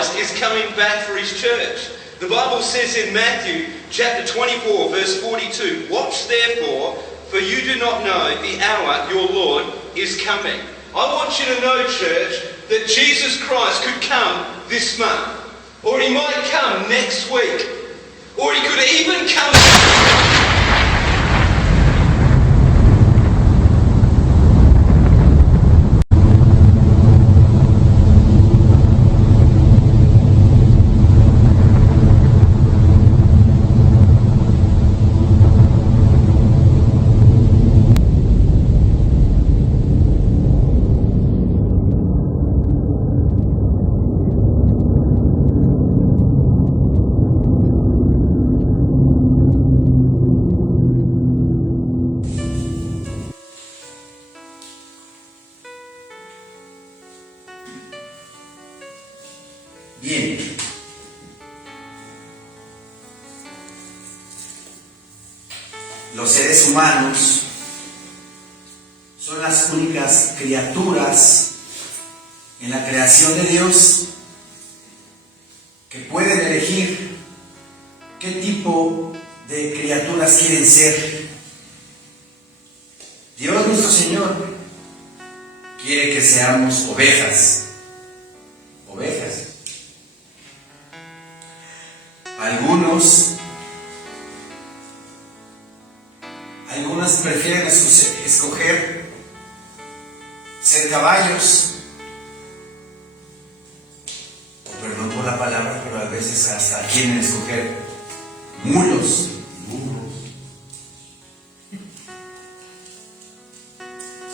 Christ is coming back for his church. The Bible says in Matthew chapter 24 verse 42, "Watch therefore, for you do not know the hour your Lord is coming." I want you to know, church, that Jesus Christ could come this month, or he might come next week, or he could even come. Bien, los seres humanos son las únicas criaturas en la creación de Dios que pueden elegir qué tipo de criaturas quieren ser. Dios nuestro Señor quiere que seamos ovejas. Algunas prefieren escoger ser caballos, o perdón por la palabra, pero a veces hasta quieren escoger mulos.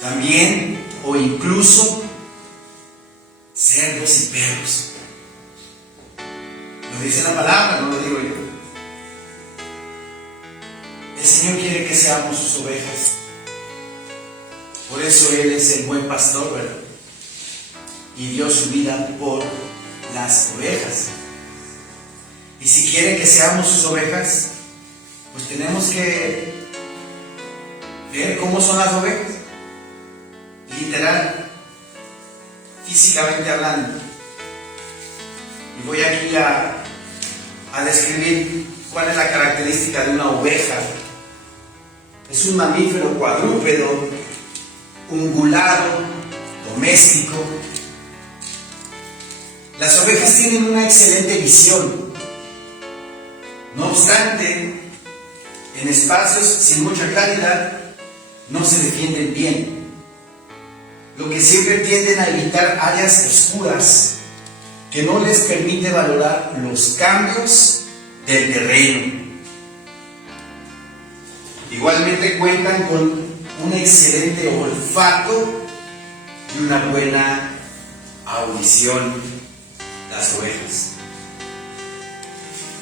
También, o incluso, cerdos y perros. Lo dice la palabra, no lo digo yo. El Señor quiere que seamos sus ovejas. Por eso Él es el buen pastor, ¿verdad? Y dio su vida por las ovejas. Y si quiere que seamos sus ovejas, pues tenemos que ver cómo son las ovejas. Literal, físicamente hablando. Y voy aquí a describir cuál es la característica de una oveja. Es un mamífero cuadrúpedo, ungulado, doméstico. Las ovejas tienen una excelente visión. No obstante, en espacios sin mucha claridad, no se defienden bien, lo que siempre tienden a evitar áreas oscuras que no les permite valorar los cambios del terreno. Igualmente cuentan con un excelente olfato y una buena audición. Las ovejas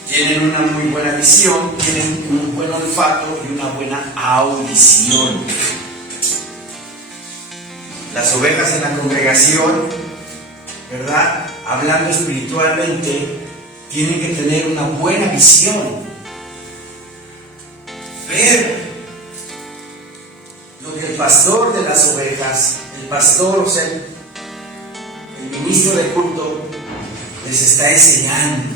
tienen una muy buena visión, tienen un buen olfato y una buena audición. Las ovejas en la congregación, ¿verdad?, hablando espiritualmente, tienen que tener una buena visión, ver lo que el pastor de las ovejas, el pastor, o sea, el ministro de culto, les está enseñando.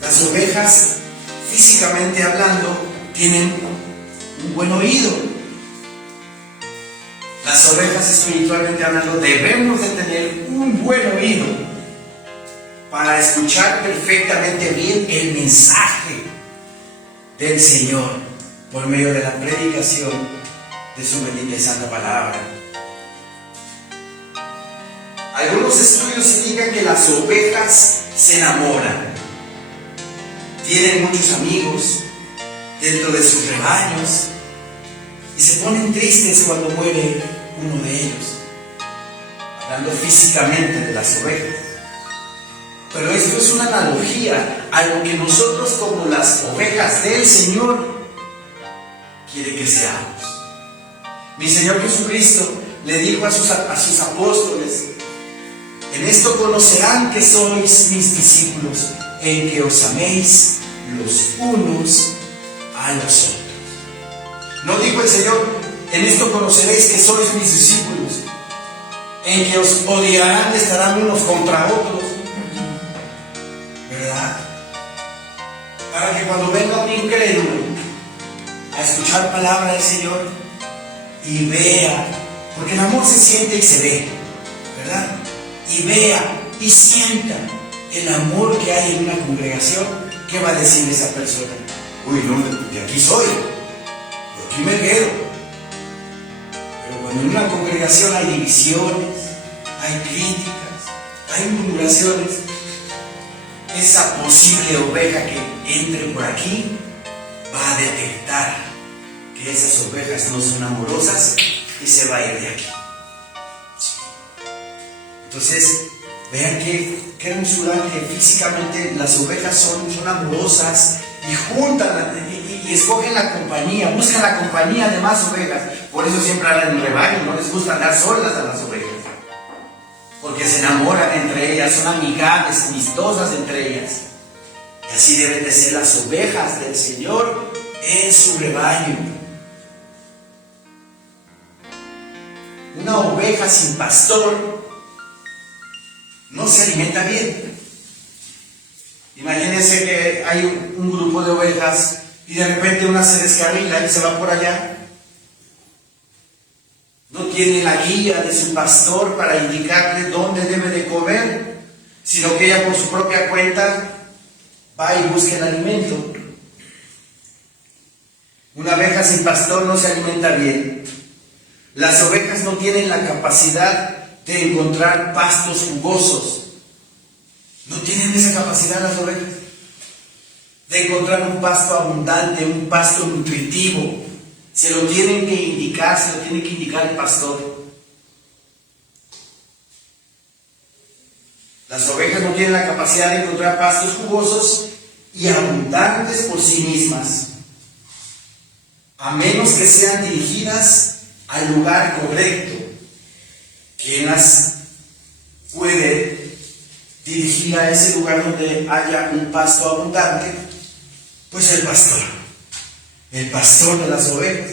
Las ovejas, físicamente hablando, tienen un buen oído. Las ovejas, espiritualmente hablando, debemos de tener un buen oído para escuchar perfectamente bien el mensaje del Señor por medio de la predicación de su bendita y santa palabra. Algunos estudios indican que las ovejas se enamoran, tienen muchos amigos dentro de sus rebaños y se ponen tristes cuando muere uno de ellos, hablando físicamente de las ovejas. Pero esto es una analogía a lo que nosotros, como las ovejas del Señor, quiere que seamos. Mi Señor Jesucristo le dijo a sus apóstoles: en esto conocerán que sois mis discípulos, en que os améis los unos a los otros. No dijo el Señor: en esto conoceréis que sois mis discípulos, en que os odiarán y estarán unos contra otros, ¿verdad? Para que cuando venga un incrédulo a escuchar palabra del Señor y vea, porque el amor se siente y se ve, ¿verdad? Y vea y sienta el amor que hay en una congregación, ¿qué va a decir esa persona? Uy, no, de aquí soy, de aquí me quedo. Pero cuando en una congregación hay divisiones, hay críticas, hay murmuraciones, esa posible oveja que entre por aquí va a detectar que esas ovejas no son amorosas y se va a ir de aquí. Sí. Entonces, vean qué hermosura que físicamente las ovejas son amorosas y juntan y escogen la compañía, buscan la compañía de más ovejas. Por eso siempre andan en rebaño, no les gusta andar solas a las ovejas, porque se enamoran entre ellas, son amigables, amistosas entre ellas. Y así deben de ser las ovejas del Señor en su rebaño. Una oveja sin pastor no se alimenta bien. Imagínense que hay un grupo de ovejas y de repente una se descarrila y se va por allá. No tiene la guía de su pastor para indicarle dónde debe de comer, sino que ella por su propia cuenta va y busca el alimento. Una oveja sin pastor no se alimenta bien. Las ovejas no tienen la capacidad de encontrar pastos jugosos. No tienen esa capacidad las ovejas de encontrar un pasto abundante, un pasto nutritivo. Se lo tienen que indicar, se lo tiene que indicar el pastor. Las ovejas no tienen la capacidad de encontrar pastos jugosos y abundantes por sí mismas, a menos que sean dirigidas al lugar correcto. ¿Quién las puede dirigir a ese lugar donde haya un pasto abundante? Pues el pastor de las ovejas.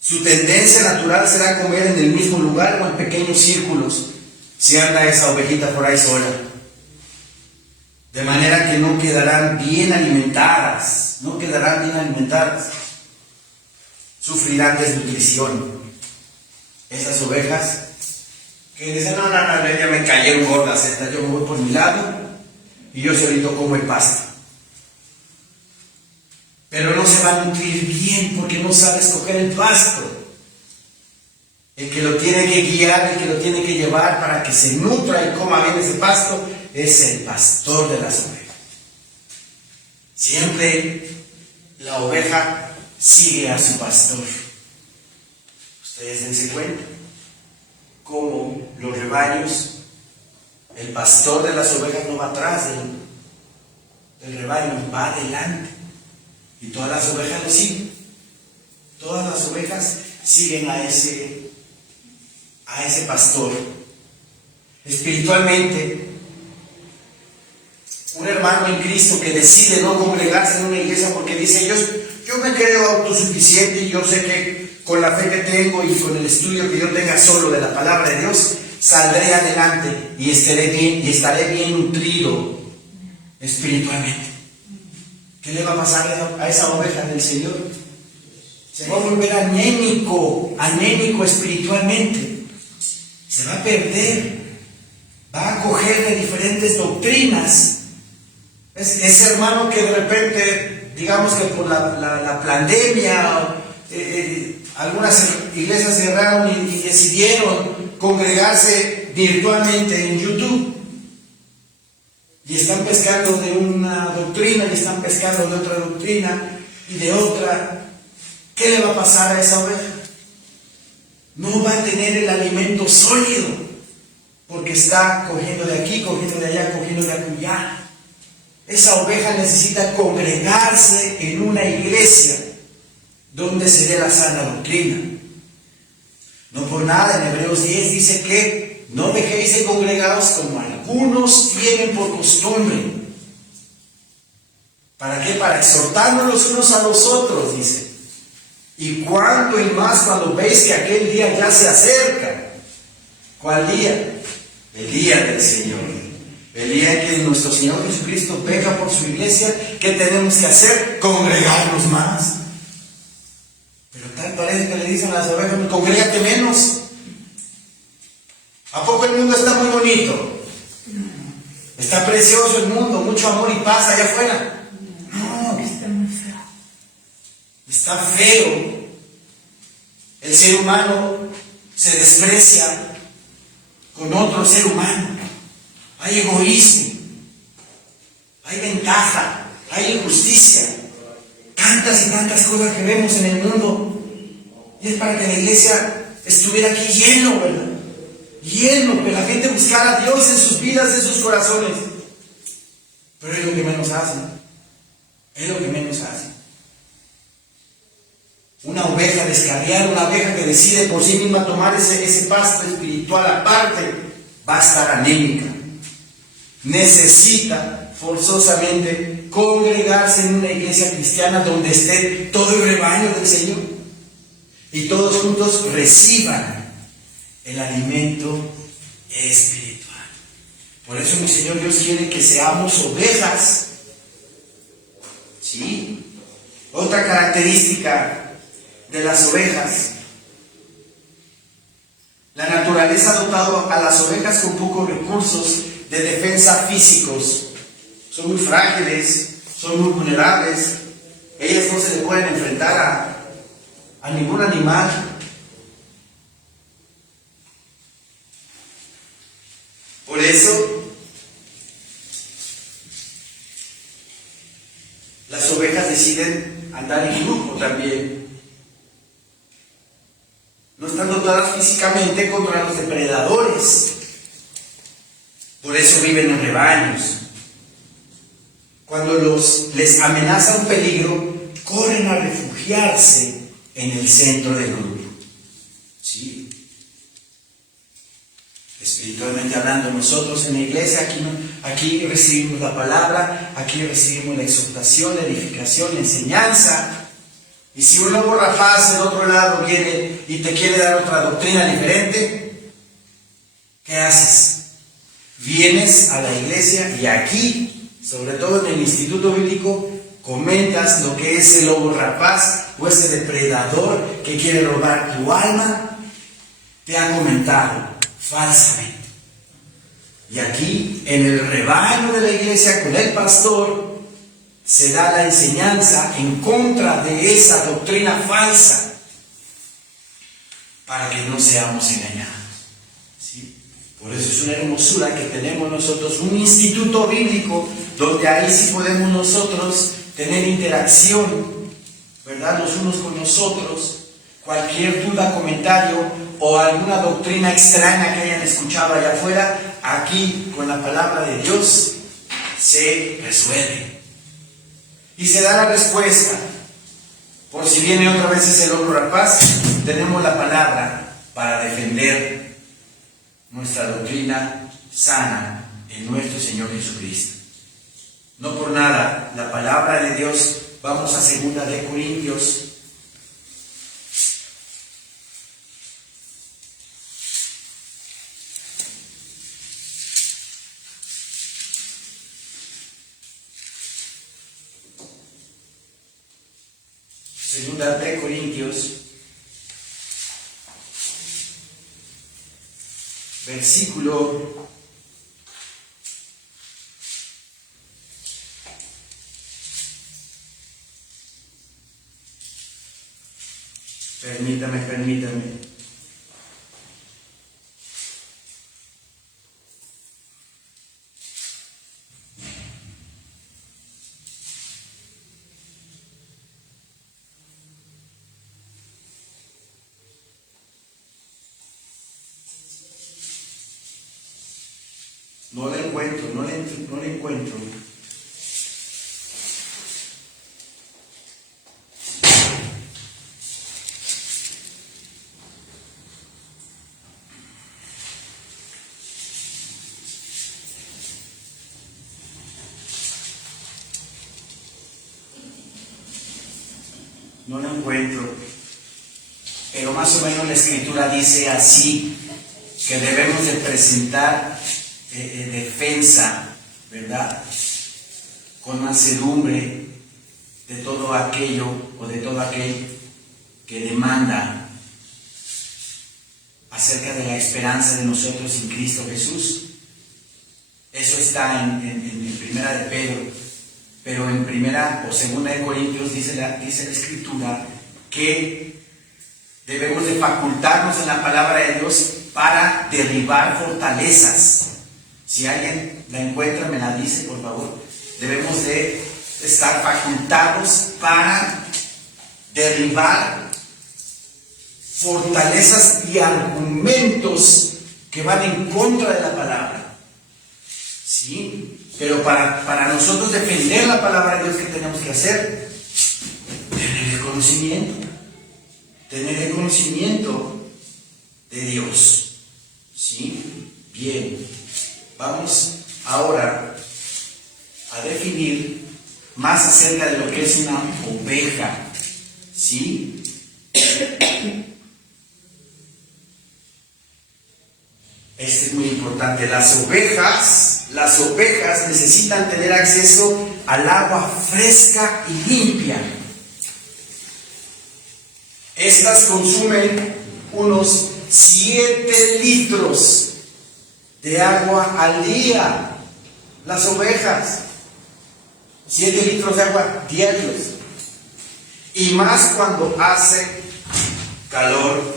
Su tendencia natural será comer en el mismo lugar o en pequeños círculos, si anda esa ovejita por ahí sola. De manera que no quedarán bien alimentadas, sufrirán desnutrición. Esas ovejas que dicen, no, ya me cayeron gordas estas, yo me voy por mi lado y yo solito como el pasto. Pero no se va a nutrir bien porque no sabe escoger el pasto. El que lo tiene que guiar, el que lo tiene que llevar para que se nutra y coma bien ese pasto, es el pastor de las ovejas. Siempre la oveja sigue a su pastor. Ustedes dense cuenta cómo los rebaños, el pastor de las ovejas no va atrás del rebaño, va adelante. Y todas las ovejas lo siguen. Todas las ovejas siguen a ese pastor. Espiritualmente, un hermano en Cristo que decide no congregarse en una iglesia porque dice, yo me creo autosuficiente y yo sé que con la fe que tengo y con el estudio que yo tenga solo de la palabra de Dios, saldré adelante y estaré bien nutrido espiritualmente. ¿Qué le va a pasar a esa oveja del Señor? Se va a volver anémico espiritualmente. Se va a perder. Va a coger de diferentes doctrinas. Ese hermano que de repente, digamos que por la pandemia, algunas iglesias cerraron y decidieron congregarse virtualmente en YouTube. Y están pescando de una doctrina y están pescando de otra doctrina y de otra. ¿Qué le va a pasar a esa oveja? No va a tener el alimento sólido porque está cogiendo de aquí, cogiendo de allá, cogiendo de acullá. Esa oveja necesita congregarse en una iglesia donde se dé la sana doctrina. No por nada en Hebreos 10 dice que no dejéis de congregados como algunos tienen por costumbre. ¿Para qué? Para exhortarnos los unos a los otros, dice. Y cuánto y más cuando veis que aquel día ya se acerca. ¿Cuál día? El día del Señor. El día en que nuestro Señor Jesucristo venga por su iglesia. ¿Qué tenemos que hacer? Congregarnos más. Pero tal parece que le dicen a las ovejas: congrégate menos. ¿A poco el mundo está muy bonito? Está precioso el mundo, mucho amor y paz allá afuera. No, Está muy feo. está feo. El ser humano se desprecia con otro ser humano. Hay egoísmo, hay ventaja, hay injusticia. Tantas y tantas cosas que vemos en el mundo. Y es para que la iglesia estuviera aquí lleno, ¿verdad? Lleno, que la gente buscara a Dios en sus vidas, en sus corazones. Pero es lo que menos hacen. Es lo que menos hacen. Una oveja descarriada, una oveja que decide por sí misma tomar ese pasto espiritual aparte, va a estar anémica. Necesita forzosamente congregarse en una iglesia cristiana donde esté todo el rebaño del Señor y todos juntos reciban el alimento espiritual. Por eso mi Señor Dios quiere que seamos ovejas. ¿Sí? Otra característica de las ovejas: la naturaleza ha dotado a las ovejas con pocos recursos de defensa físicos. Son muy frágiles, son muy vulnerables. Ellas no se le pueden enfrentar a ningún animal. Por eso, las ovejas deciden andar en grupo también. No están dotadas físicamente contra los depredadores. Por eso viven en rebaños. Cuando les amenaza un peligro, corren a refugiarse en el centro del grupo. ¿Sí? Espiritualmente hablando, nosotros en la iglesia aquí recibimos la palabra, aquí recibimos la exhortación, la edificación, la enseñanza. Y si un lobo rapaz del otro lado viene y te quiere dar otra doctrina diferente, ¿qué haces? Vienes a la iglesia y aquí, sobre todo en el instituto bíblico, comentas lo que es el lobo rapaz o ese depredador que quiere robar tu alma. Te ha comentado falsamente. Y aquí, en el rebaño de la iglesia, con el pastor, se da la enseñanza en contra de esa doctrina falsa para que no seamos engañados. ¿Sí? Por eso es una hermosura que tenemos nosotros un instituto bíblico donde ahí sí podemos nosotros tener interacción, ¿verdad? Los unos con los otros. Cualquier duda, comentario o alguna doctrina extraña que hayan escuchado allá afuera, aquí con la palabra de Dios se resuelve. Y se da la respuesta. Por si viene otra vez ese lobo rapaz, tenemos la palabra para defender nuestra doctrina sana en nuestro Señor Jesucristo. No por nada, la palabra de Dios, vamos a 2 de Corintios. Segunda de Corintios, versículo 'Permítame. No le encuentro. No lo encuentro. Pero más o menos la escritura dice así. que debemos de presentar defensa, ¿verdad? Con mansedumbre de todo aquello o de todo aquel que demanda acerca de la esperanza de nosotros en Cristo Jesús. Eso está en Primera de Pedro, pero en Primera o Segunda de Corintios dice la Escritura que debemos de facultarnos en la palabra de Dios para derribar fortalezas. Si alguien la encuentra, me la dice, por favor. Debemos de estar facultados para derribar fortalezas y argumentos que van en contra de la palabra. ¿Sí? Pero para nosotros defender la palabra de Dios, ¿qué tenemos que hacer? Tener el conocimiento. Tener el conocimiento de Dios. ¿Sí? Bien. Vamos ahora a definir más acerca de lo que es una oveja. ¿Sí? Este es muy importante. Las ovejas necesitan tener acceso al agua fresca y limpia. Estas consumen unos 7 litros de agua al día. Las ovejas, 7 litros de agua diarios. Y más cuando hace calor.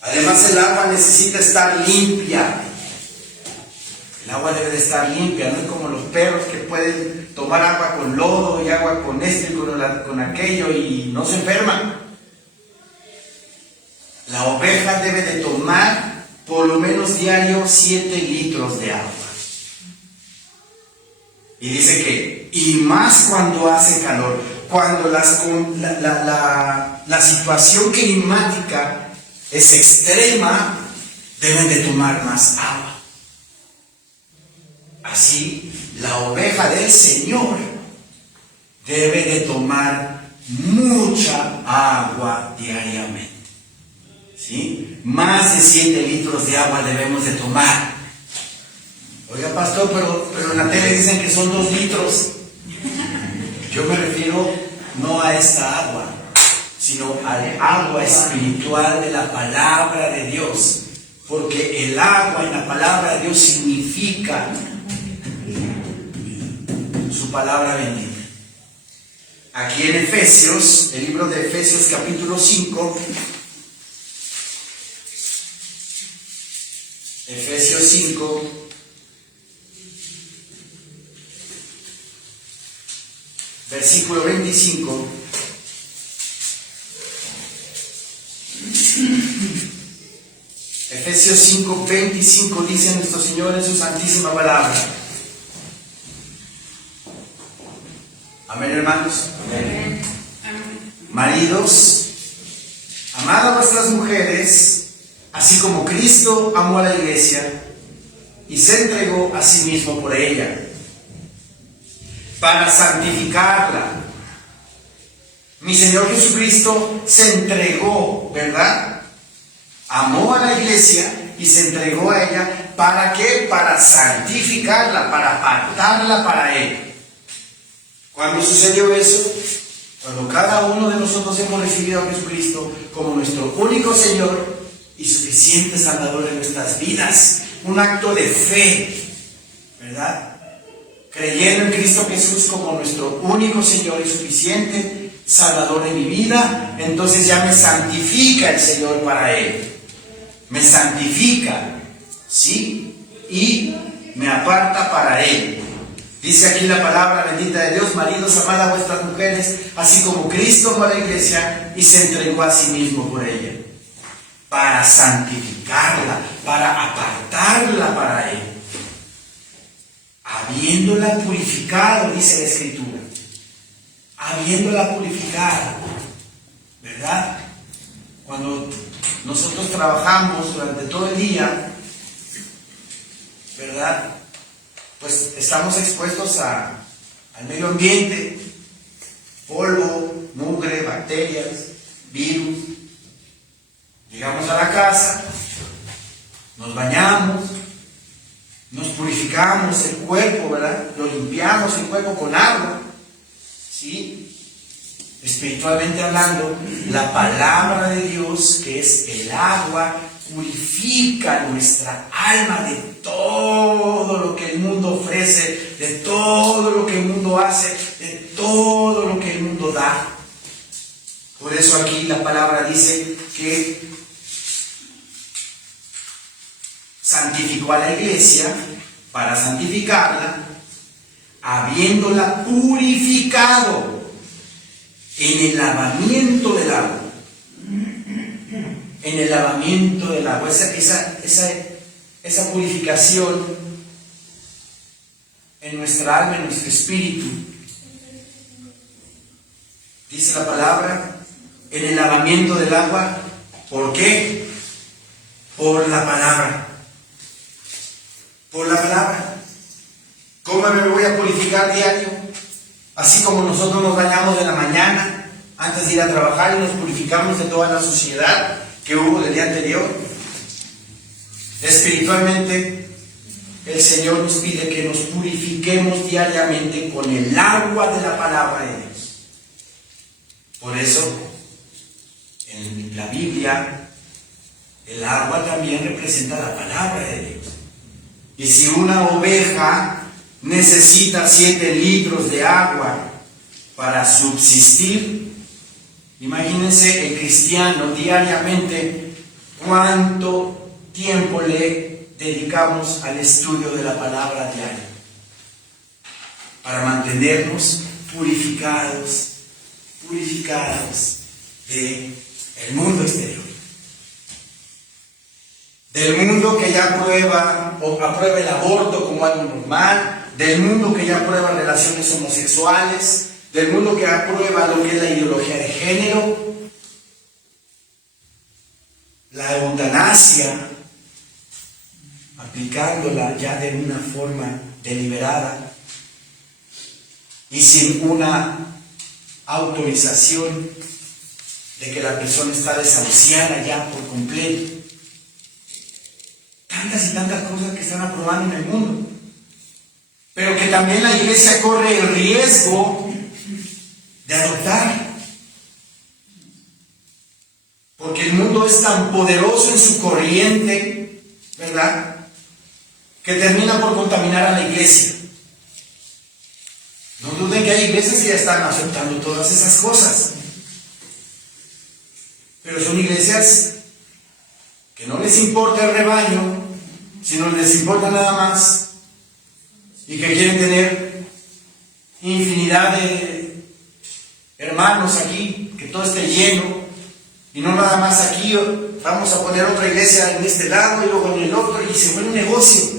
Además, el agua necesita estar limpia. El agua debe de estar limpia, no es como los perros que pueden tomar agua con lodo y agua con esto y con aquello y no se enferman. La oveja debe de tomar por lo menos diario 7 litros de agua. Y dice que, y más cuando hace calor, cuando la situación climática es extrema, deben de tomar más agua. Así, la oveja del Señor debe de tomar mucha agua diariamente. ¿Sí? Más de 7 litros de agua debemos de tomar. Oiga, pastor, pero en la tele dicen que son 2 litros. Yo me refiero no a esta agua, sino al agua espiritual de la palabra de Dios. Porque el agua en la palabra de Dios significa su palabra bendita. Aquí en Efesios, el libro de Efesios capítulo 5, Efesios 5, versículo 25. Efesios 5, 25 dice nuestro Señor en su santísima palabra. Amén, hermanos. Amén. Maridos, amad a vuestras mujeres, así como Cristo amó a la iglesia y se entregó a sí mismo por ella, para santificarla. Mi Señor Jesucristo se entregó, ¿verdad? Amó a la iglesia y se entregó a ella. ¿Para qué? Para santificarla, para apartarla para Él. ¿Cuándo sucedió eso? Cuando cada uno de nosotros hemos recibido a Jesucristo como nuestro único Señor y suficiente Salvador en nuestras vidas. Un acto de fe, ¿verdad? Creyendo en Cristo Jesús como nuestro único Señor y suficiente Salvador de mi vida, entonces ya me santifica el Señor para Él. Me santifica, ¿sí? Y me aparta para Él. Dice aquí la palabra bendita de Dios: maridos, amad a vuestras mujeres, así como Cristo amó a la iglesia y se entregó a sí mismo por ella, para santificarla, para apartarla para Él, habiéndola purificado, dice la Escritura, habiéndola purificado, ¿verdad? Cuando nosotros trabajamos durante todo el día, ¿verdad? Pues estamos expuestos al medio ambiente, polvo, mugre, bacterias, virus. Llegamos a la casa Espiritualmente hablando, la palabra de Dios, que es el agua, purifica nuestra alma de todo lo que el mundo ofrece, de todo lo que el mundo hace, de todo lo que el mundo da. Por eso aquí la palabra dice que santificó a la iglesia para santificarla, habiéndola purificado en el lavamiento del agua. En el lavamiento del agua. Esa purificación en nuestra alma, en nuestro espíritu. Dice la palabra, en el lavamiento del agua. ¿Por qué? Por la palabra. Por la palabra. ¿Cómo me voy a purificar diario? Así como nosotros nos bañamos de la mañana antes de ir a trabajar y nos purificamos de toda la suciedad que hubo del día anterior. Espiritualmente, el Señor nos pide que nos purifiquemos diariamente con el agua de la palabra de Dios. Por eso, en la Biblia, el agua también representa la palabra de Dios. Y si una oveja necesita 7 litros de agua para subsistir, imagínense el cristiano diariamente cuánto tiempo le dedicamos al estudio de la palabra diaria para mantenernos purificados del mundo exterior, del mundo que ya aprueba el aborto como algo normal, del mundo que ya aprueba relaciones homosexuales, del mundo que aprueba lo que es la ideología de género, la eutanasia, aplicándola ya de una forma deliberada y sin una autorización de que la persona está desahuciada ya por completo. Tantas y tantas cosas que están aprobando en el mundo, pero que también la iglesia corre el riesgo de adoptar, porque el mundo es tan poderoso en su corriente, ¿verdad?, que termina por contaminar a la iglesia. No duden que hay iglesias que ya están aceptando todas esas cosas, pero son iglesias que no les importa el rebaño, sino les importa nada más, y que quieren tener infinidad de hermanos aquí, que todo esté lleno, y no nada más aquí, vamos a poner otra iglesia en este lado y luego en el otro, y se vuelve un negocio,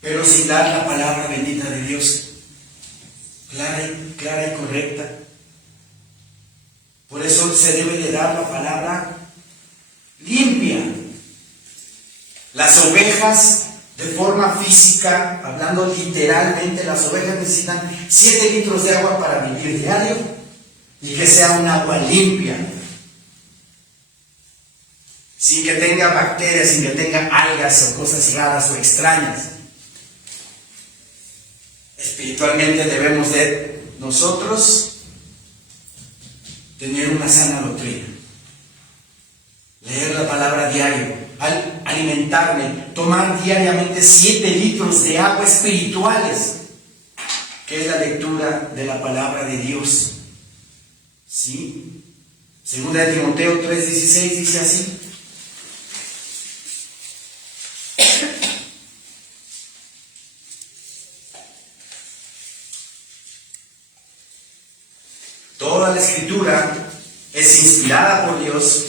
pero sin dar la palabra bendita de Dios, clara y correcta. Por eso se debe de dar la palabra limpia. Las ovejas, de forma física, hablando literalmente, las ovejas necesitan 7 litros de agua para vivir diario, y que sea un agua limpia, sin que tenga bacterias, sin que tenga algas o cosas raras o extrañas. Espiritualmente debemos de nosotros tener una sana doctrina, leer la palabra diario, alimentarme, tomar diariamente 7 litros de agua espirituales, que es la lectura de la palabra de Dios. ¿Sí? Segunda de Timoteo 3:16 dice así: toda la escritura es inspirada por Dios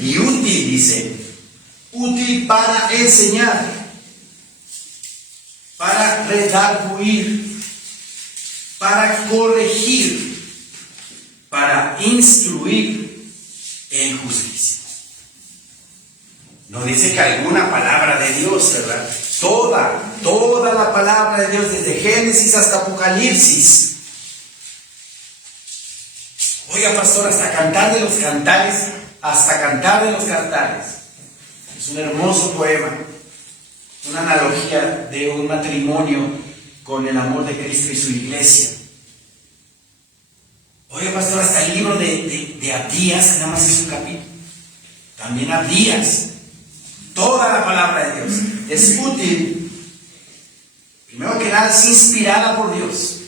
y útil, dice, útil para enseñar, para redarguir, para corregir, para instruir en justicia. No dice que alguna palabra de Dios, ¿verdad? Toda la palabra de Dios, desde Génesis hasta Apocalipsis. Oiga, pastor, hasta cantar de los cantares, Es un hermoso poema, una analogía de un matrimonio con el amor de Cristo y su iglesia. Oye, pastor, hasta el libro de Abdías, que nada más es un capítulo. También Abdías. Toda la palabra de Dios es útil. Primero que nada, es inspirada por Dios.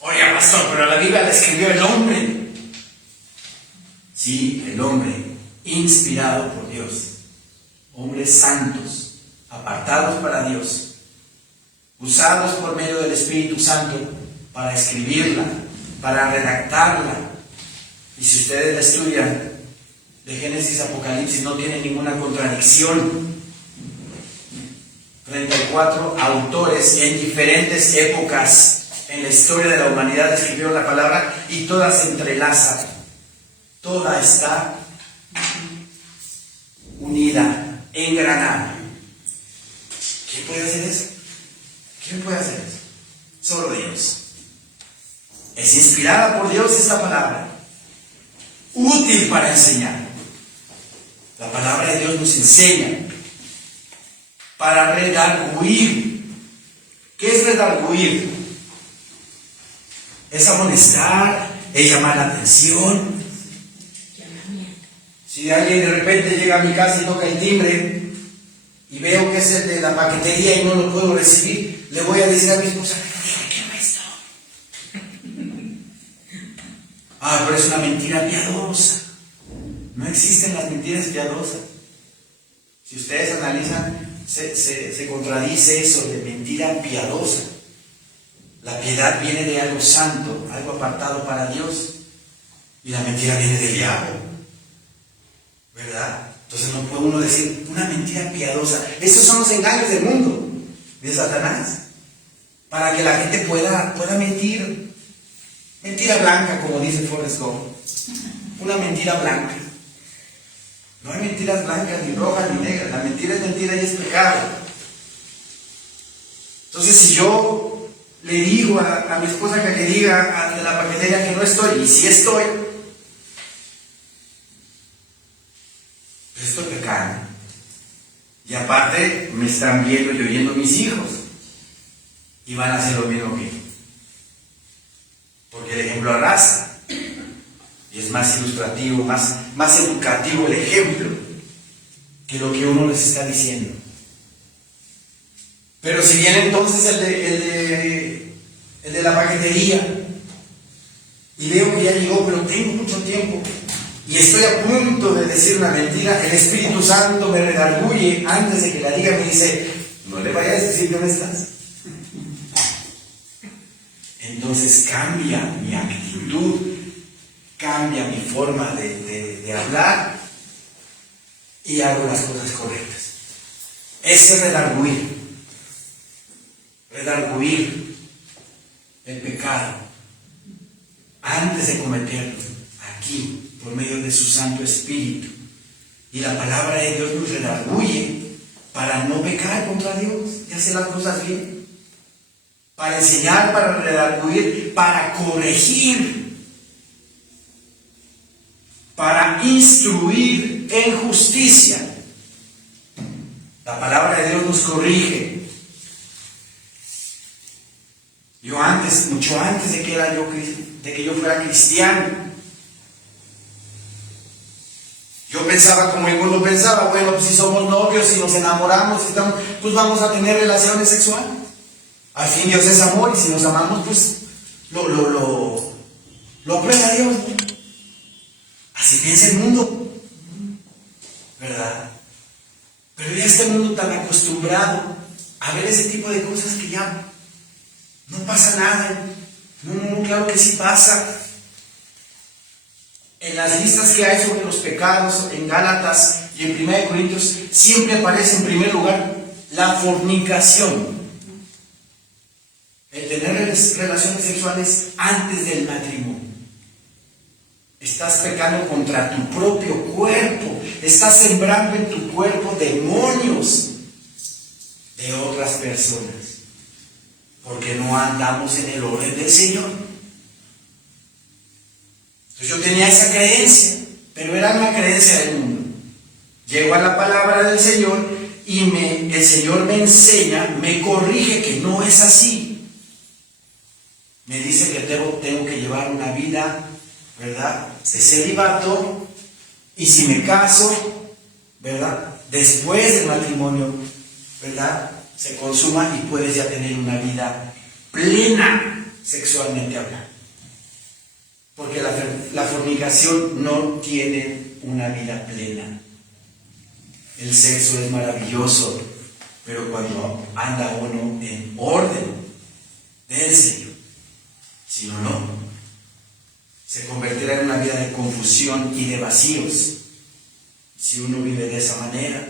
Oye, pastor, pero la Biblia la escribió el hombre. Sí, el hombre, inspirado por Dios. Hombres santos, apartados para Dios, usados por medio del Espíritu Santo para escribirla, para redactarla. Y si ustedes la estudian, de Génesis a Apocalipsis, no tiene ninguna contradicción. 34 autores en diferentes épocas en la historia de la humanidad escribieron la palabra y todas se entrelazan. Toda está unida, engranada. ¿Quién puede hacer eso? ¿Quién puede hacer eso? Solo Dios. Es inspirada por Dios esta palabra, útil para enseñar. La palabra de Dios nos enseña para redarguir. ¿Qué es redarguir? Es amonestar, es llamar la atención. Si alguien de repente llega a mi casa y toca el timbre y veo que es el de la paquetería y no lo puedo recibir, le voy a decir a mi esposa, ¿qué es esto? Pero es una mentira piadosa. No existen las mentiras piadosas. Si ustedes analizan, se contradice eso de mentira piadosa. La piedad viene de algo santo, algo apartado para Dios, y la mentira viene del diablo, ¿verdad? Entonces no puede uno decir una mentira piadosa. Esos son los engaños del mundo, de Satanás, para que la gente pueda mentir. Mentira blanca, como dice Forrest Gump. Una mentira blanca. No hay mentiras blancas, ni rojas, ni negras. La mentira es mentira y es pecado. Entonces, si yo le digo a mi esposa que le diga a la paquetería que no estoy, y si estoy pecando. Y aparte, me están viendo y oyendo mis hijos. Y van a hacer lo mismo que yo. Porque el ejemplo arrastra. Y es más ilustrativo, más educativo el ejemplo que lo que uno les está diciendo. Pero si viene entonces el de la paquetería y veo que ya llegó, pero tengo mucho tiempo y estoy a punto de decir una mentira, el Espíritu Santo me redarguye antes de que la diga, me dice, no le vayas a decir dónde estás. Entonces cambia mi actitud, cambia mi forma de hablar y hago las cosas correctas. Ese es redarguir el pecado antes de cometerlo, aquí, por medio de su Santo Espíritu. Y la palabra de Dios nos redarguye para no pecar contra Dios y hacer las cosas bien, para enseñar, para redarguir, para corregir, para instruir en justicia. La palabra de Dios nos corrige. Yo antes, mucho antes de que yo fuera cristiano, yo pensaba como el mundo pensaba, bueno, pues si somos novios, si nos enamoramos, pues vamos a tener relaciones sexuales. Al fin Dios es amor y si nos amamos, pues lo aprueba Dios. Así piensa el mundo, ¿verdad? Pero ya este mundo tan acostumbrado a ver ese tipo de cosas que ya no pasa nada. No, claro que sí pasa. En las listas que hay sobre los pecados, en Gálatas y en 1 Corintios, siempre aparece en primer lugar la fornicación. El tener relaciones sexuales antes del matrimonio. Estás pecando contra tu propio cuerpo. Estás sembrando en tu cuerpo demonios de otras personas. Porque no andamos en el orden del Señor. Entonces yo tenía esa creencia, pero era una creencia del mundo. Llego a la palabra del Señor y el Señor me enseña, me corrige que no es así. me dice que tengo que llevar una vida, ¿verdad?, de celibato, y si me caso, ¿verdad?, después del matrimonio, ¿verdad?, se consuma y puedes ya tener una vida plena sexualmente hablando. Porque la fornicación no tiene una vida plena. El sexo es maravilloso, pero cuando anda uno en orden del Señor, si no, no, se convertirá en una vida de confusión y de vacíos, si uno vive de esa manera.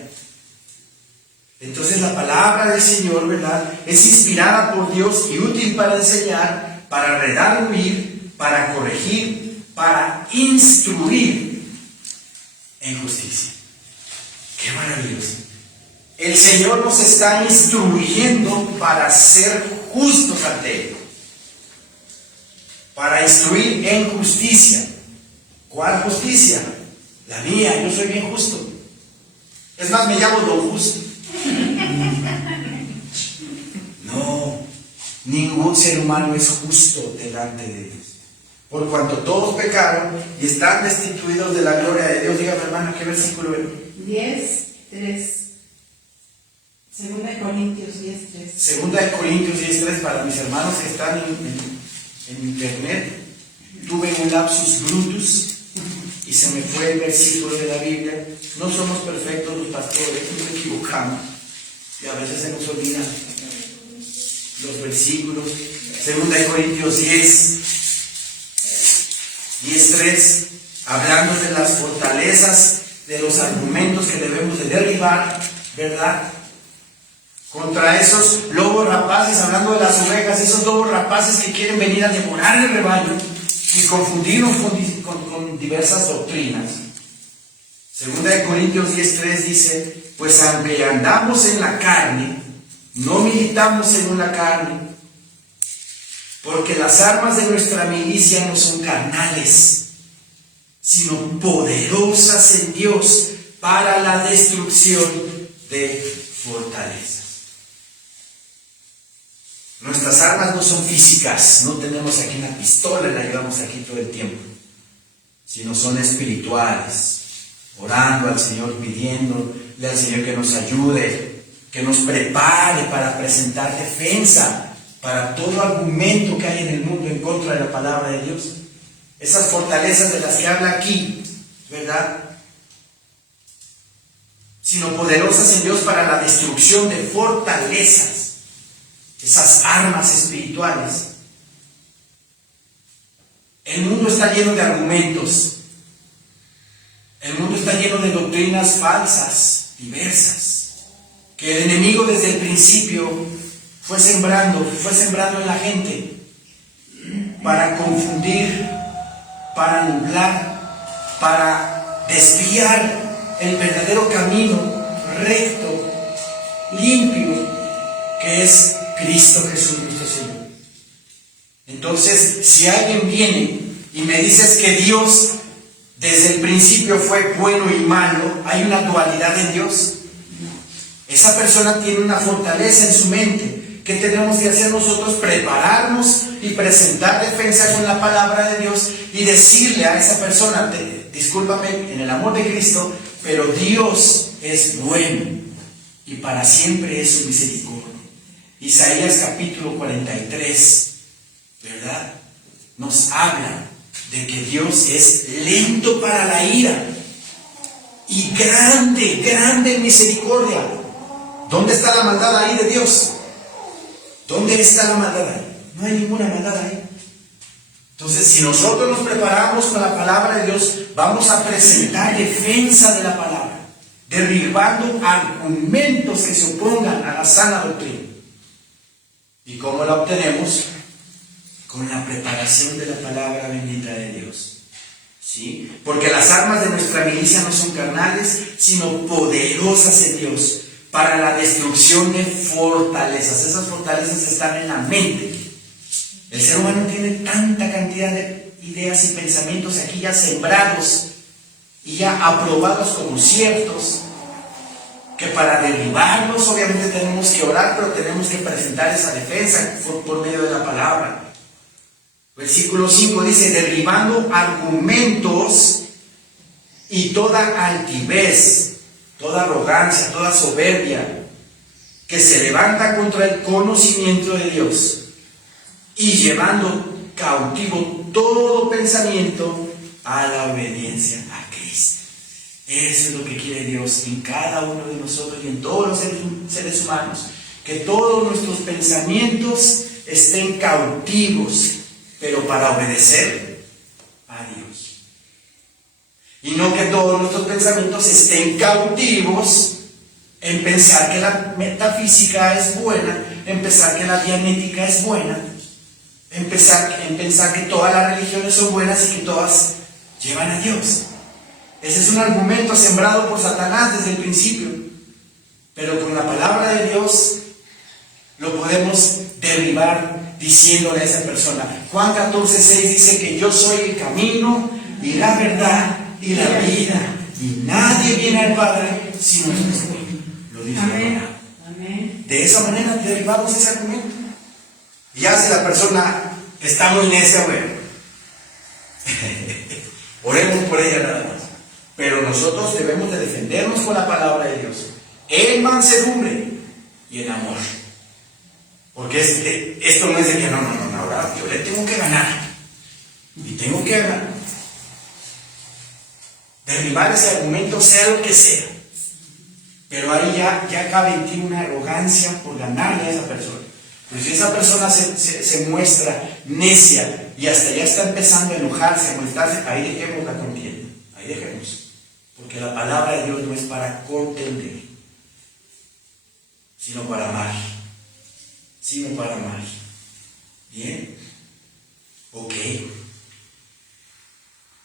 Entonces la palabra del Señor, ¿verdad?, es inspirada por Dios y útil para enseñar, para redarguir, para corregir, para instruir en justicia. ¡Qué maravilloso! El Señor nos está instruyendo para ser justos ante Él, para instruir en justicia. ¿Cuál justicia? La mía, yo soy bien justo. Es más, me llamo Don Justo. No, ningún ser humano es justo delante de Dios. Por cuanto todos pecaron y están destituidos de la gloria de Dios. Dígame, hermano, ¿qué versículo es? 10:3. 2 Corintios 10:3. 2 Corintios 10:3, para mis hermanos que están en internet. Tuve un lapsus brutus y se me fue el versículo de la Biblia. No somos perfectos los pastores, nos equivocamos y a veces se nos olvidan los versículos. 2 Corintios 10:3, hablando de las fortalezas, de los argumentos que debemos de derribar, ¿verdad?, contra esos lobos rapaces, hablando de las ovejas, esos lobos rapaces que quieren venir a devorar el rebaño y confundirnos con diversas doctrinas. 2 Corintios 10:3 dice: pues aunque andamos en la carne, no militamos según la carne, porque las armas de nuestra milicia no son carnales, sino poderosas en Dios para la destrucción de fortalezas. Nuestras armas no son físicas, no tenemos aquí una pistola y la llevamos aquí todo el tiempo, sino son espirituales, orando al Señor, pidiéndole al Señor que nos ayude, que nos prepare para presentar defensa para todo argumento que hay en el mundo en contra de la palabra de Dios. Esas fortalezas de las que habla aquí, ¿verdad?, sino poderosas en Dios para la destrucción de fortalezas. Esas armas espirituales. El mundo está lleno de argumentos. El mundo está lleno de doctrinas falsas, diversas, que el enemigo desde el principio fue sembrando en la gente para confundir, para nublar, para desviar el verdadero camino recto, limpio, que es Cristo Jesús nuestro Señor. Entonces, si alguien viene y me dices que Dios desde el principio fue bueno y malo, hay una dualidad en Dios, esa persona tiene una fortaleza en su mente. ¿Qué tenemos que hacer nosotros? Prepararnos y presentar defensa con la palabra de Dios y decirle a esa persona: discúlpame, en el amor de Cristo, pero Dios es bueno y para siempre es su misericordia. Isaías capítulo 43, ¿verdad?, nos habla de que Dios es lento para la ira y grande en misericordia. ¿Dónde está la maldad ahí de Dios? ¿Dónde está la maldad ahí? No hay ninguna maldad ahí. Entonces, si nosotros nos preparamos con la palabra de Dios, vamos a presentar defensa de la palabra, derribando argumentos que se opongan a la sana doctrina. ¿Y cómo la obtenemos? Con la preparación de la palabra bendita de Dios. ¿Sí? Porque las armas de nuestra milicia no son carnales, sino poderosas en Dios para la destrucción de fortalezas. Esas fortalezas están en la mente. El ser humano tiene tanta cantidad de ideas y pensamientos aquí ya sembrados y ya aprobados como ciertos, que para derribarlos obviamente tenemos que orar, pero tenemos que presentar esa defensa por medio de la palabra. Versículo 5 dice, derribando argumentos y toda altivez, toda arrogancia, toda soberbia que se levanta contra el conocimiento de Dios, y llevando cautivo todo pensamiento a la obediencia a Cristo. Eso es lo que quiere Dios en cada uno de nosotros y en todos los seres humanos, que todos nuestros pensamientos estén cautivos, pero para obedecer a Dios. Y no que todos nuestros pensamientos estén cautivos en pensar que la metafísica es buena, en pensar que la dianética es buena, en pensar que todas las religiones son buenas y que todas llevan a Dios. Ese es un argumento sembrado por Satanás desde el principio, pero con la palabra de Dios lo podemos derribar diciéndole a esa persona. Juan 14:6 dice que yo soy el camino y la verdad y la vida, y nadie viene al Padre sino por mí. Lo dice la palabra. Amén. De esa manera derribamos ese argumento. Y ya si la persona está muy necia, bueno, oremos por ella nada más. Pero nosotros debemos de defendernos con la palabra de Dios, en mansedumbre y en amor. Porque esto no es de que no, ahora yo le tengo que ganar. Y tengo que ganar. Derribar ese argumento, sea lo que sea. Pero ahí ya cabe en ti una arrogancia por ganarle a esa persona. Pues si esa persona se muestra necia y hasta ya está empezando a enojarse, a molestarse, ahí dejemos la contienda. Ahí dejemos. Porque la palabra de Dios no es para contender, sino para amar. Bien. Ok.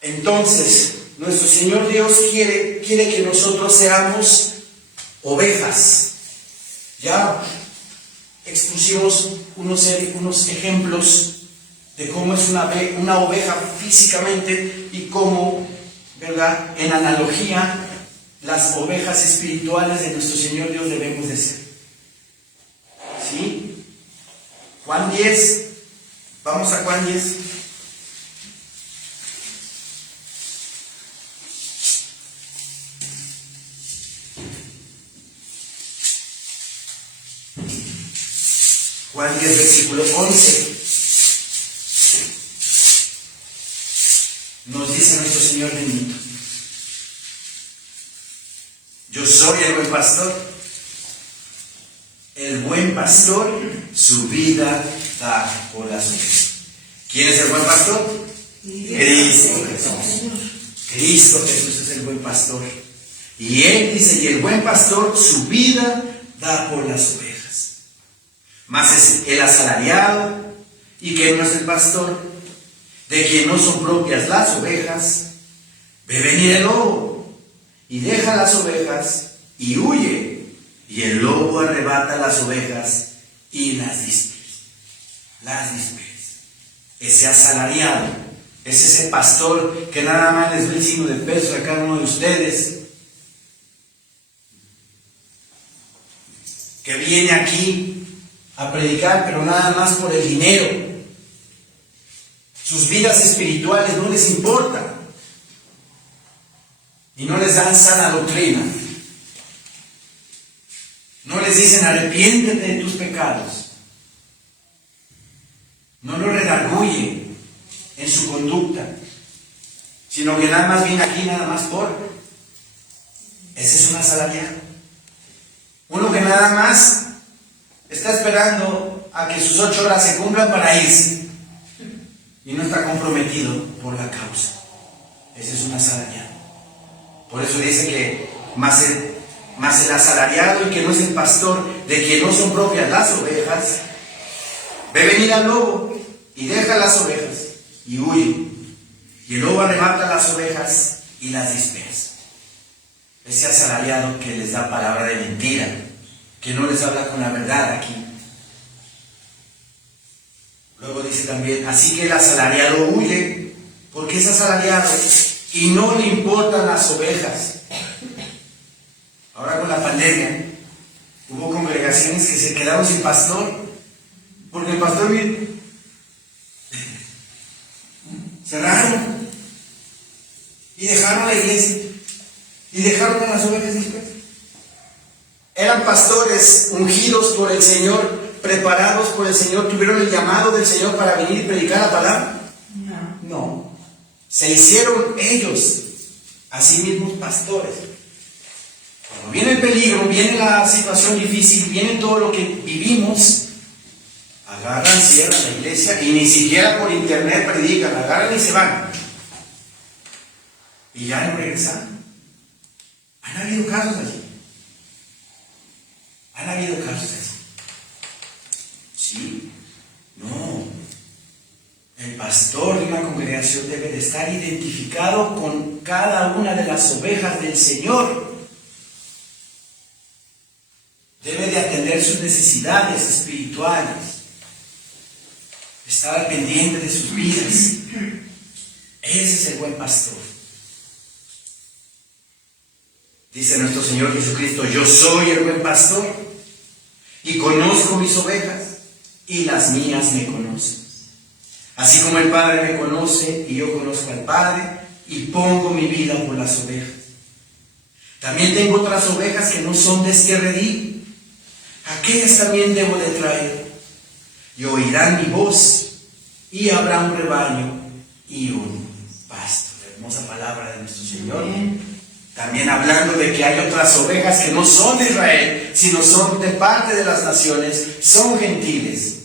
Entonces, nuestro Señor Dios quiere que nosotros seamos ovejas. Ya expusimos unos ejemplos de cómo es una oveja físicamente y cómo, ¿verdad?, en analogía, las ovejas espirituales de nuestro Señor Dios debemos de ser. ¿Sí? Juan 10, vamos a Juan 10. Juan 10, versículo 11. Nos dice nuestro Señor bendito: yo soy el buen pastor. El buen pastor su vida da por las ovejas. ¿Quién es el buen pastor? Cristo Jesús. Cristo Jesús es el buen pastor. Y Él dice, y el buen pastor su vida da por las ovejas. Mas es el asalariado, y que no es el pastor, de quien no son propias las ovejas, ve venir el lobo, y deja las ovejas, y huye. Y el lobo arrebata las ovejas y las dispersa. Ese asalariado es ese pastor que nada más les da el signo de peso a cada uno de ustedes, que viene aquí a predicar, pero nada más por el dinero. Sus vidas espirituales no les importa y no les dan sana doctrina. No les dicen arrepiéntete de tus pecados. No lo redarguye en su conducta, sino que nada más viene aquí nada más por. Ese es un asalariado. Uno que nada más está esperando a que sus 8 horas se cumplan para irse y no está comprometido por la causa. Ese es un asalariado. Por eso dice que más el asalariado y que no es el pastor, de quien no son propias las ovejas, ve venir al lobo y deja las ovejas y huye. Y el lobo arrebata las ovejas y las dispersa. Ese asalariado que les da palabra de mentira, que no les habla con la verdad aquí. Luego dice también, así que el asalariado huye, porque es asalariado y no le importan las ovejas. Ahora con la pandemia, hubo congregaciones que se quedaron sin pastor, porque el pastor cerraron y dejaron la iglesia y dejaron a las ovejas después. Eran pastores ungidos por el Señor, preparados por el Señor, tuvieron el llamado del Señor para venir y predicar la palabra. No, se hicieron ellos a sí mismos pastores. Cuando viene el peligro, viene la situación difícil, viene todo lo que vivimos, agarran, cierran la iglesia y ni siquiera por internet predican, agarran y se van. Y ya no regresan. Han habido casos así. Han habido casos así. Sí, no. El pastor de una congregación debe de estar identificado con cada una de las ovejas del Señor. Debe de atender sus necesidades espirituales. Estar al pendiente de sus vidas. Ese es el buen pastor. Dice nuestro Señor Jesucristo: yo soy el buen pastor y conozco mis ovejas y las mías me conocen. Así como el Padre me conoce y yo conozco al Padre y pongo mi vida por las ovejas. También tengo otras ovejas que no son de este redil. Aquellas también debo de traer. Y oirán mi voz y habrá un rebaño y un pasto. La hermosa palabra de nuestro Señor. También hablando de que hay otras ovejas que no son de Israel, sino son de parte de las naciones, son gentiles.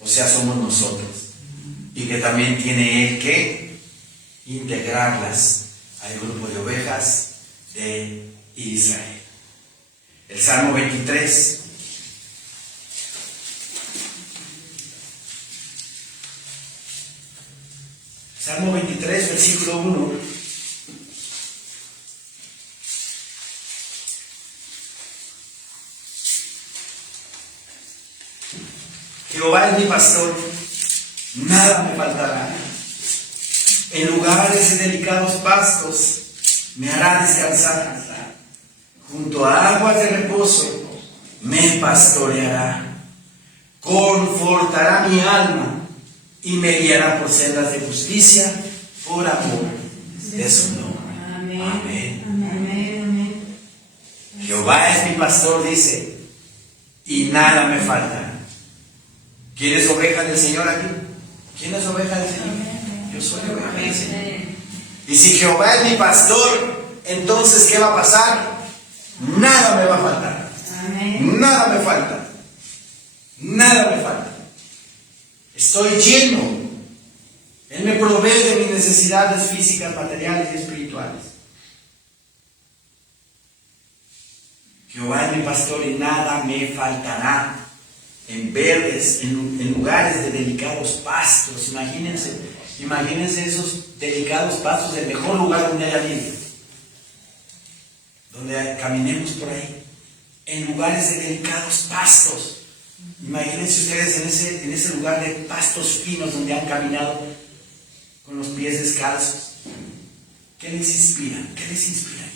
O sea, somos nosotros. Y que también tiene Él que integrarlas al grupo de ovejas de Israel. El Salmo 23. Salmo 23, versículo 1. Jehová es mi pastor, nada me faltará. En lugares de delicados pastos me hará descansar. Junto a aguas de reposo me pastoreará. Confortará mi alma y me guiará por sendas de justicia por amor de su nombre. Amén. Amén. Jehová es mi pastor, dice, y nada me falta. ¿Quién es oveja del Señor aquí? ¿Quién es oveja del Señor? Yo soy oveja del Señor. Y si Jehová es mi pastor, entonces ¿qué va a pasar? Nada me va a faltar. Amén. Nada me falta. Nada me falta. Estoy lleno. Él me provee de mis necesidades físicas, materiales y espirituales. Jehová es mi pastor y nada me faltará. En verdes, en lugares de delicados pastos. Imagínense esos delicados pastos, el mejor lugar donde haya vida. Donde caminemos por ahí. En lugares de delicados pastos. Imagínense ustedes en ese lugar de pastos finos donde han caminado con los pies descalzos. ¿Qué les inspira? ¿Qué les inspira?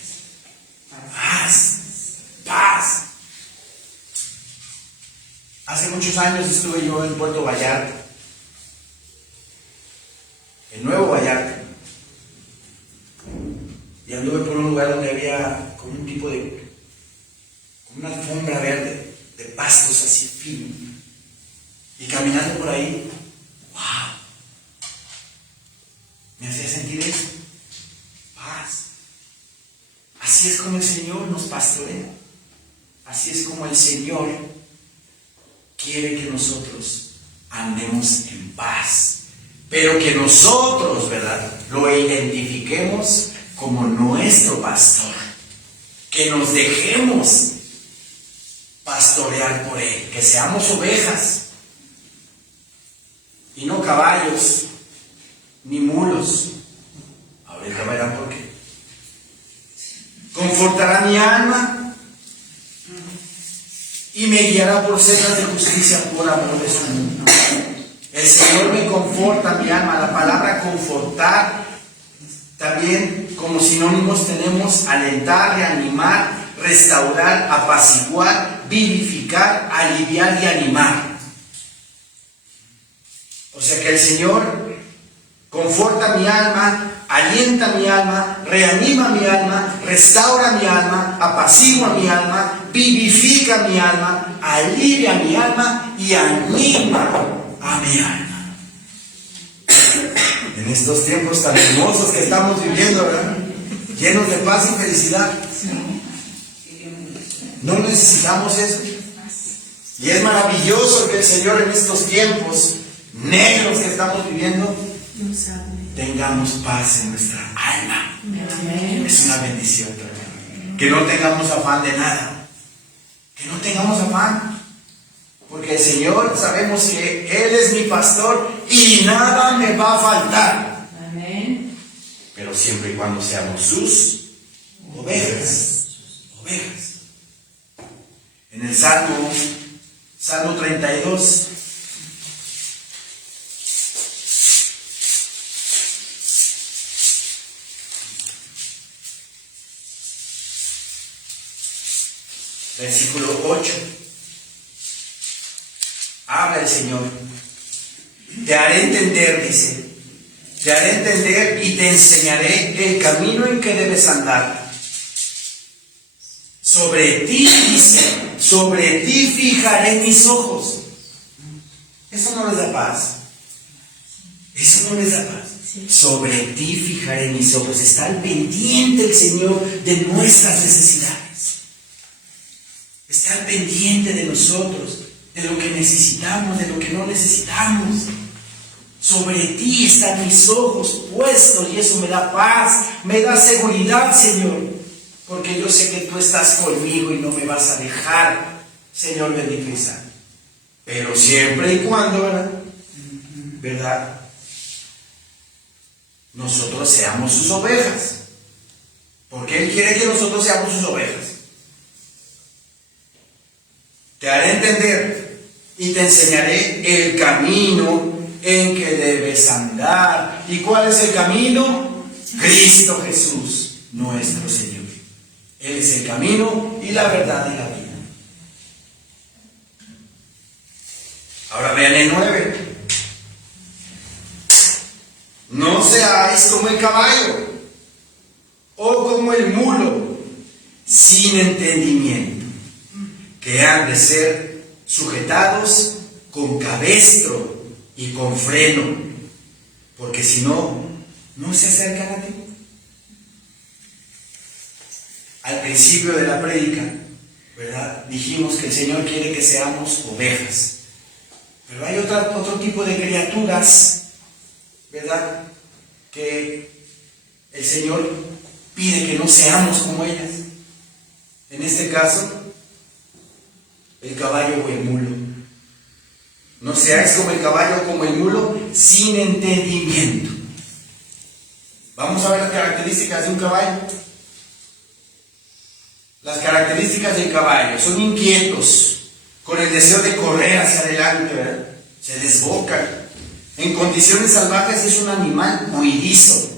Paz. Paz. Hace muchos años estuve yo en Puerto Vallarta, en Nuevo Vallarta, y anduve por un lugar donde había como un tipo de, como una alfombra verde, de pastos así finos, y caminando por ahí, ¡wow! Me hacía sentir eso, paz. Así es como el Señor nos pastorea, así es como el Señor quiere que nosotros andemos en paz, pero que nosotros, ¿verdad?, lo identifiquemos como nuestro pastor, que nos dejemos pastorear por Él, que seamos ovejas y no caballos ni mulos. Ahorita verán por qué. Confortará mi alma y me guiará por sendas de justicia por amor de su nombre. El Señor me conforta mi alma. La palabra confortar, también como sinónimos tenemos alentar, reanimar, restaurar, apaciguar, vivificar, aliviar y animar. O sea que el Señor conforta mi alma, alienta mi alma, reanima mi alma, restaura mi alma, apacigua mi alma, vivifica mi alma, alivia mi alma y anima a mi alma. En estos tiempos tan hermosos que estamos viviendo, ¿verdad? Llenos de paz y felicidad. ¿No necesitamos eso? Y es maravilloso que el Señor en estos tiempos negros que estamos viviendo tengamos paz en nuestra alma. Es una bendición tremenda. Que no tengamos afán de nada. Que no tengamos afán. Porque el Señor, sabemos que Él es mi pastor y nada me va a faltar. Amén. Pero siempre y cuando seamos sus ovejas. Ovejas. En el Salmo 32. Versículo 8. Habla el Señor. Te haré entender, dice. Te haré entender y te enseñaré el camino en que debes andar. Sobre ti, dice, sobre ti fijaré mis ojos. Eso no les da paz. Eso no les da paz. Sobre ti fijaré mis ojos. Está al pendiente el Señor de nuestras necesidades. Está al pendiente de nosotros, de lo que necesitamos, de lo que no necesitamos. Sobre ti están mis ojos puestos y eso me da paz, me da seguridad, Señor. Porque yo sé que tú estás conmigo y no me vas a dejar, Señor bendito y santo. Pero siempre y cuando, ¿verdad? Nosotros seamos sus ovejas. Porque Él quiere que nosotros seamos sus ovejas. Te haré entender y te enseñaré el camino en que debes andar. ¿Y cuál es el camino? Cristo Jesús, nuestro Señor. Él es el camino y la verdad y la vida. Ahora vean el 9. No seáis como el caballo o como el mulo, sin entendimiento, que han de ser sujetados con cabestro y con freno, porque si no, no se acercan a ti. Al principio de la prédica, ¿verdad? Dijimos que el Señor quiere que seamos ovejas. Pero hay otro tipo de criaturas, ¿verdad? Que el Señor pide que no seamos como ellas. En este caso, el caballo o el mulo. No seáis como el caballo o como el mulo, sin entendimiento. Vamos a ver las características de un caballo. Las características del caballo son inquietos, con el deseo de correr hacia adelante, ¿verdad? Se desbocan. En condiciones salvajes es un animal huidizo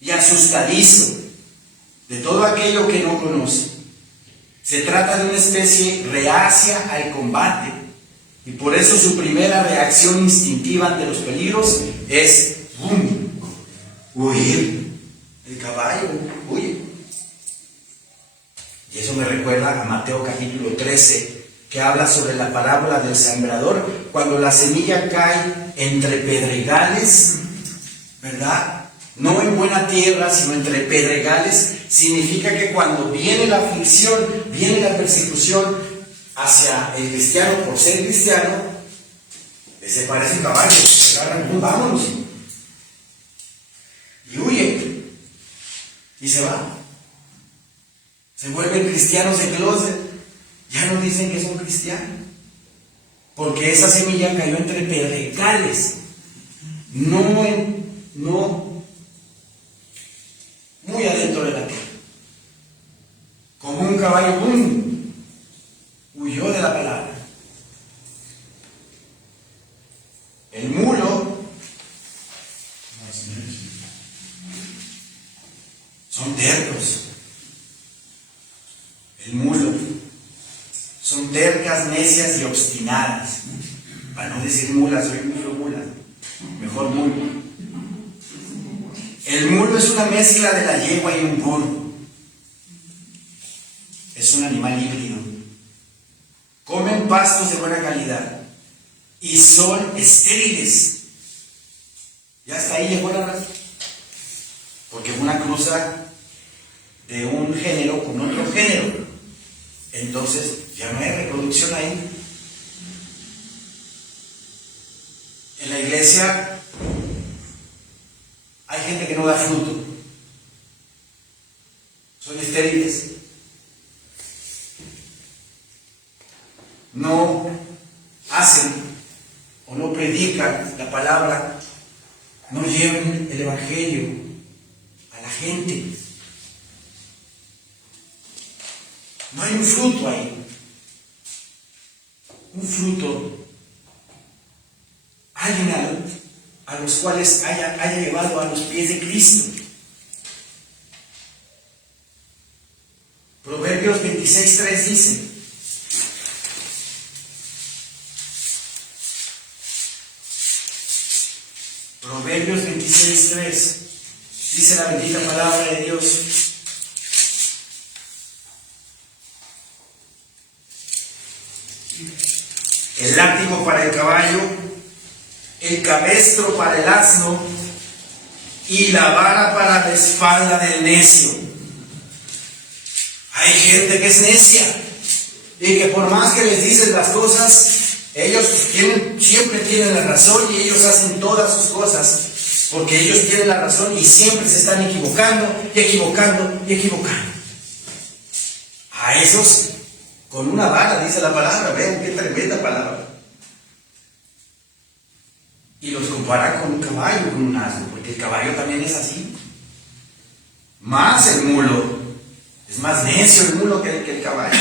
y asustadizo de todo aquello que no conoce. Se trata de una especie reacia al combate y por eso su primera reacción instintiva ante los peligros es huir. El caballo huye. Y eso me recuerda a Mateo capítulo 13, que habla sobre la parábola del sembrador, cuando la semilla cae entre pedregales, ¿verdad? No en buena tierra, sino entre pedregales. Significa que cuando viene la aflicción, viene la persecución hacia el cristiano por ser cristiano, se parece un caballo, se agarran, vámonos, y huye, y se va. Se vuelven cristianos de closet, ya no dicen que son cristianos, porque esa semilla cayó entre pedregales, no muy adentro de la tierra. Como un caballo, huyó de la palabra. El mulo son tercos. El mulo son tercas, necias y obstinadas. Para no decir mulas, soy mulo, mula. Mejor mulo. El mulo es una mezcla de la yegua y un burro. Es un animal híbrido. Comen pastos de buena calidad y son estériles. Y hasta ahí llegó la raza. Porque es una cruza de un género con otro género. Entonces ya no hay reproducción ahí. En la iglesia hay gente que no da fruto. Son estériles. No hacen o no predican la palabra. No llevan el evangelio a la gente. No hay un fruto ahí. Un fruto. Alguien a los cuales haya llevado a los pies de Cristo. Proverbios 26:3 dice: Proverbios 26:3 dice la bendita palabra de Dios: el látigo para el caballo, el cabestro para el asno y la vara para la espalda del necio. Hay gente que es necia y que por más que les dices las cosas, ellos siempre tienen la razón y ellos hacen todas sus cosas porque ellos tienen la razón y siempre se están equivocando y equivocando y equivocando. A esos con una vara, dice la palabra. Vean qué tremenda palabra. Y los compara con un caballo, con un asno, porque el caballo también es así. Más el mulo. Es más necio el mulo que el caballo.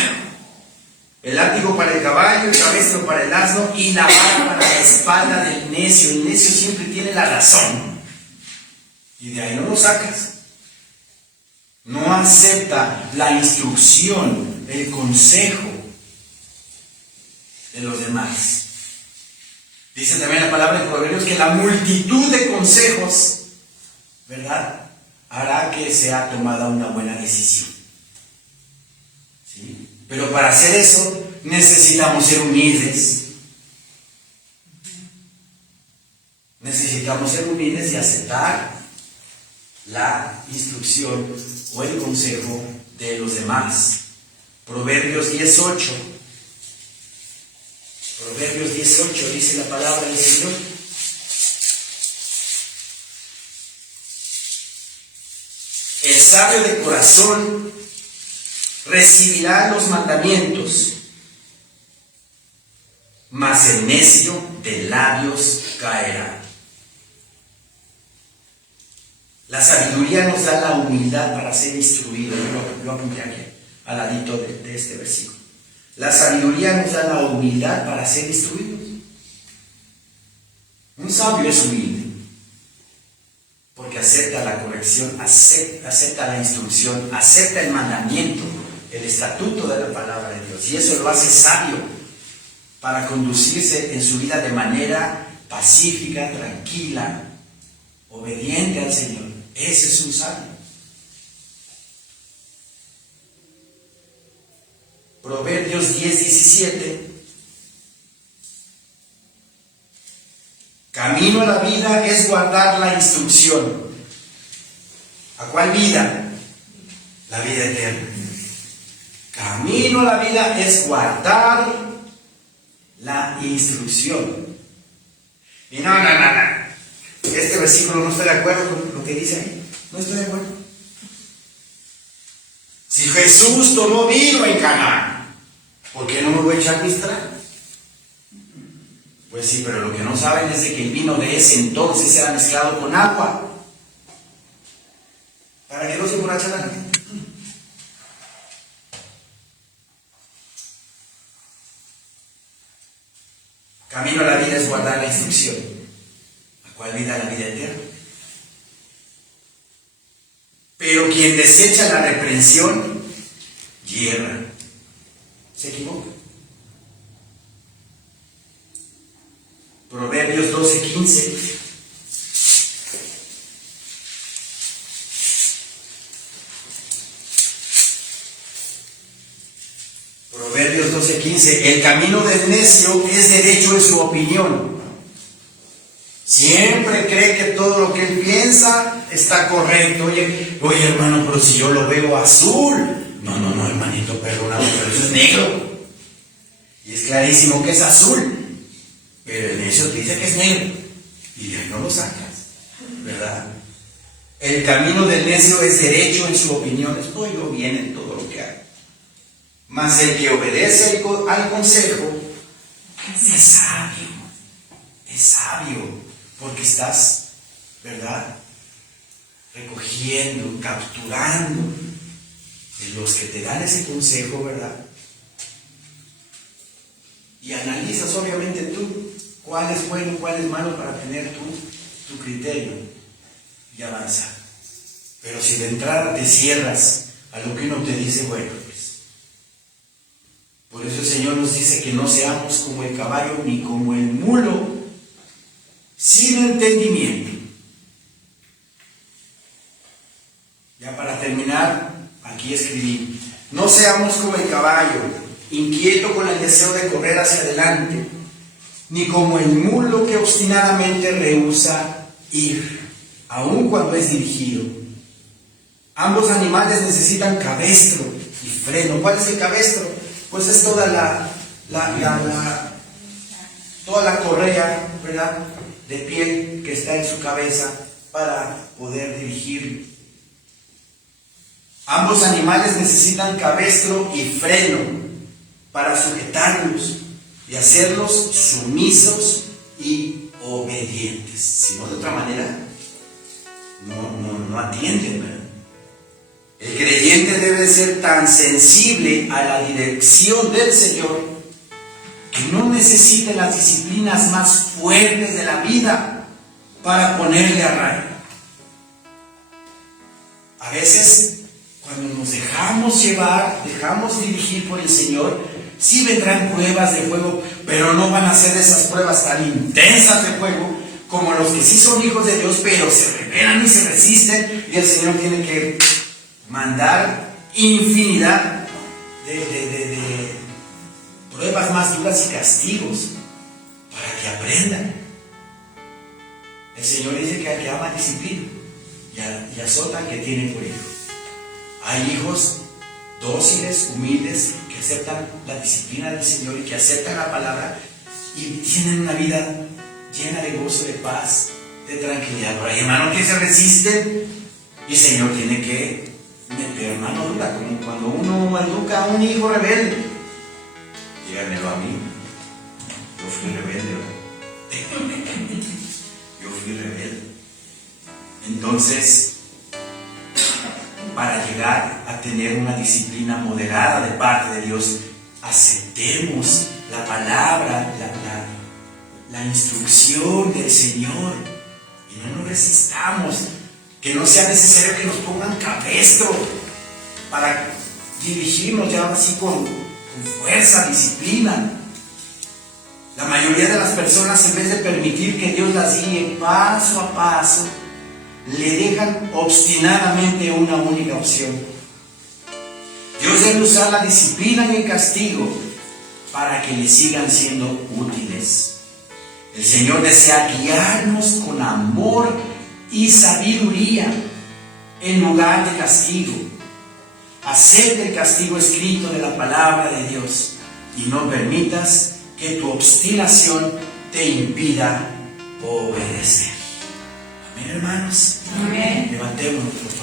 El látigo para el caballo, el cabestro para el asno y la vara para la espalda del necio. El necio siempre tiene la razón. Y de ahí no lo sacas. No acepta la instrucción, el consejo de los demás. Dice también la palabra de Proverbios que la multitud de consejos, ¿verdad?, hará que sea tomada una buena decisión. ¿Sí? Pero para hacer eso necesitamos ser humildes. Necesitamos ser humildes y aceptar la instrucción o el consejo de los demás. Proverbios 10:8. Proverbios 10:8 dice la palabra del Señor: el sabio de corazón recibirá los mandamientos, mas el necio de labios caerá. La sabiduría nos da la humildad para ser instruidos. Lo apunté aquí, al ladito de este versículo. La sabiduría nos da la humildad para ser instruidos. Un sabio es humilde, porque acepta la corrección, acepta la instrucción, acepta el mandamiento, el estatuto de la palabra de Dios. Y eso lo hace sabio para conducirse en su vida de manera pacífica, tranquila, obediente al Señor. Ese es un sabio. Proverbios 10:17. Camino a la vida es guardar la instrucción. ¿A cuál vida? La vida eterna. Camino a la vida es guardar la instrucción. Y no. Este versículo no estoy de acuerdo con lo que dice ahí. No estoy de acuerdo. Si Jesús tomó vino en Caná, ¿por qué no me voy a echar mis tragos? Pues sí, pero lo que no saben es de que el vino de ese entonces era mezclado con agua, para que no se emborrache la gente. Camino a la vida es guardar la instrucción. ¿A cuál vida? La vida eterna. Pero quien desecha la reprensión, hierra. Se equivoca. Proverbios 12:15. Proverbios 12:15, el camino del necio es derecho en su opinión. Siempre cree que todo lo que él piensa está correcto. Oye, hermano, pero si yo lo veo azul. No, hermanito, perdóname, pero eso es negro. Y es clarísimo que es azul. Pero el necio te dice que es negro. Y de ahí no lo sacas, ¿verdad? El camino del necio es derecho en su opinión. Estoy yo bien en todo lo que hago. Mas el que obedece al consejo es sabio. Es sabio. Porque estás, ¿verdad?, recogiendo, capturando de los que te dan ese consejo, ¿verdad? Y analizas obviamente tú cuál es bueno, cuál es malo para tener tu criterio y avanzar. Pero si de entrada te cierras a lo que uno te dice, bueno, pues. Por eso el Señor nos dice que no seamos como el caballo ni como el mulo, sin entendimiento. Ya para terminar, aquí escribí: no seamos como el caballo, inquieto con el deseo de correr hacia adelante, ni como el mulo que obstinadamente rehúsa ir, aun cuando es dirigido. Ambos animales necesitan cabestro y freno. ¿Cuál es el cabestro? Pues es toda la correa, ¿verdad?, de piel que está en su cabeza para poder dirigir. Ambos animales necesitan cabestro y freno para sujetarlos y hacerlos sumisos y obedientes. Si no, de otra manera, no atienden, ¿verdad? El creyente debe ser tan sensible a la dirección del Señor que no necesite las disciplinas más fuertes de la vida para ponerle a raya. A veces, cuando nos dejamos llevar, dejamos dirigir por el Señor, sí vendrán pruebas de fuego, pero no van a ser esas pruebas tan intensas de fuego como los que sí son hijos de Dios, pero se rebelan y se resisten, y el Señor tiene que mandar infinidad de pruebas más duras y castigos para que aprendan. El Señor dice que al que ama disciplina y azota al que tiene por hijo. Hay hijos dóciles, humildes, que aceptan la disciplina del Señor y que aceptan la palabra y tienen una vida llena de gozo, de paz, de tranquilidad. Pero hay hermanos que se resisten y el Señor tiene que meter mano dura, como cuando uno educa a un hijo rebelde. Díganmelo a mí. Yo fui rebelde, ¿verdad? Yo fui rebelde. Entonces, para llegar a tener una disciplina moderada de parte de Dios, aceptemos la palabra, la instrucción del Señor y no nos resistamos. Que no sea necesario que nos pongan cabestro para dirigirnos ya así con fuerza, disciplina. La mayoría de las personas, en vez de permitir que Dios las guíe paso a paso, le dejan obstinadamente una única opción. Dios debe usar la disciplina y el castigo para que le sigan siendo útiles. El Señor desea guiarnos con amor y sabiduría en lugar de castigo. Acepta el castigo escrito de la palabra de Dios y no permitas que tu obstinación te impida obedecer. Amén, hermanos. Amén. Levantemos nuestros